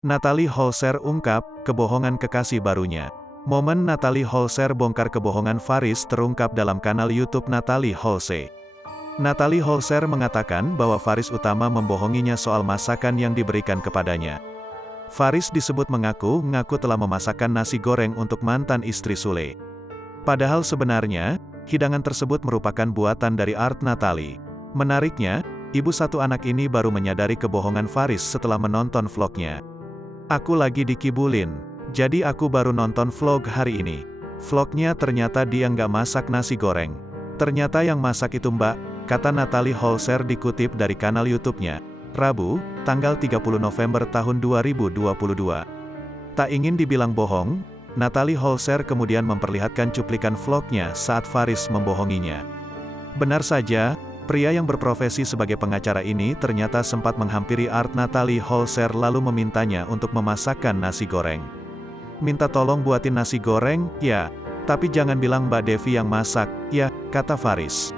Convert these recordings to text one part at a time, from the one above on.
Natalie Holzer ungkap kebohongan kekasih barunya. Momen Natalie Holzer bongkar kebohongan Faris terungkap dalam kanal YouTube Natalie Holzer. Natalie Holzer mengatakan bahwa Faris Utama membohonginya soal masakan yang diberikan kepadanya. Faris disebut mengaku telah memasakkan nasi goreng untuk mantan istri Sule. Padahal sebenarnya, hidangan tersebut merupakan buatan dari Art Natalie. Menariknya, ibu satu anak ini baru menyadari kebohongan Faris setelah menonton vlognya. Aku lagi dikibulin, jadi aku baru nonton vlog hari ini. Vlognya ternyata dia nggak masak nasi goreng. Ternyata yang masak itu Mbak, kata Natalie Holzer dikutip dari kanal YouTube-nya. Rabu, tanggal 30 November tahun 2022. Tak ingin dibilang bohong, Natalie Holzer kemudian memperlihatkan cuplikan vlognya saat Faris membohonginya. Benar saja, pria yang berprofesi sebagai pengacara ini ternyata sempat menghampiri Art Natalie Holzer lalu memintanya untuk memasakkan nasi goreng. Minta tolong buatin nasi goreng, ya, tapi jangan bilang Mbak Devi yang masak, ya, kata Faris.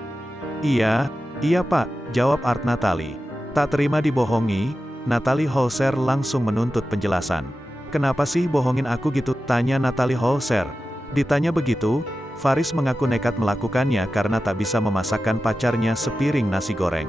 Iya Pak, jawab Art Natalie. Tak terima dibohongi, Natalie Holzer langsung menuntut penjelasan. Kenapa sih bohongin aku gitu, tanya Natalie Holzer. Ditanya begitu, Faris mengaku nekat melakukannya karena tak bisa memasakkan pacarnya sepiring nasi goreng.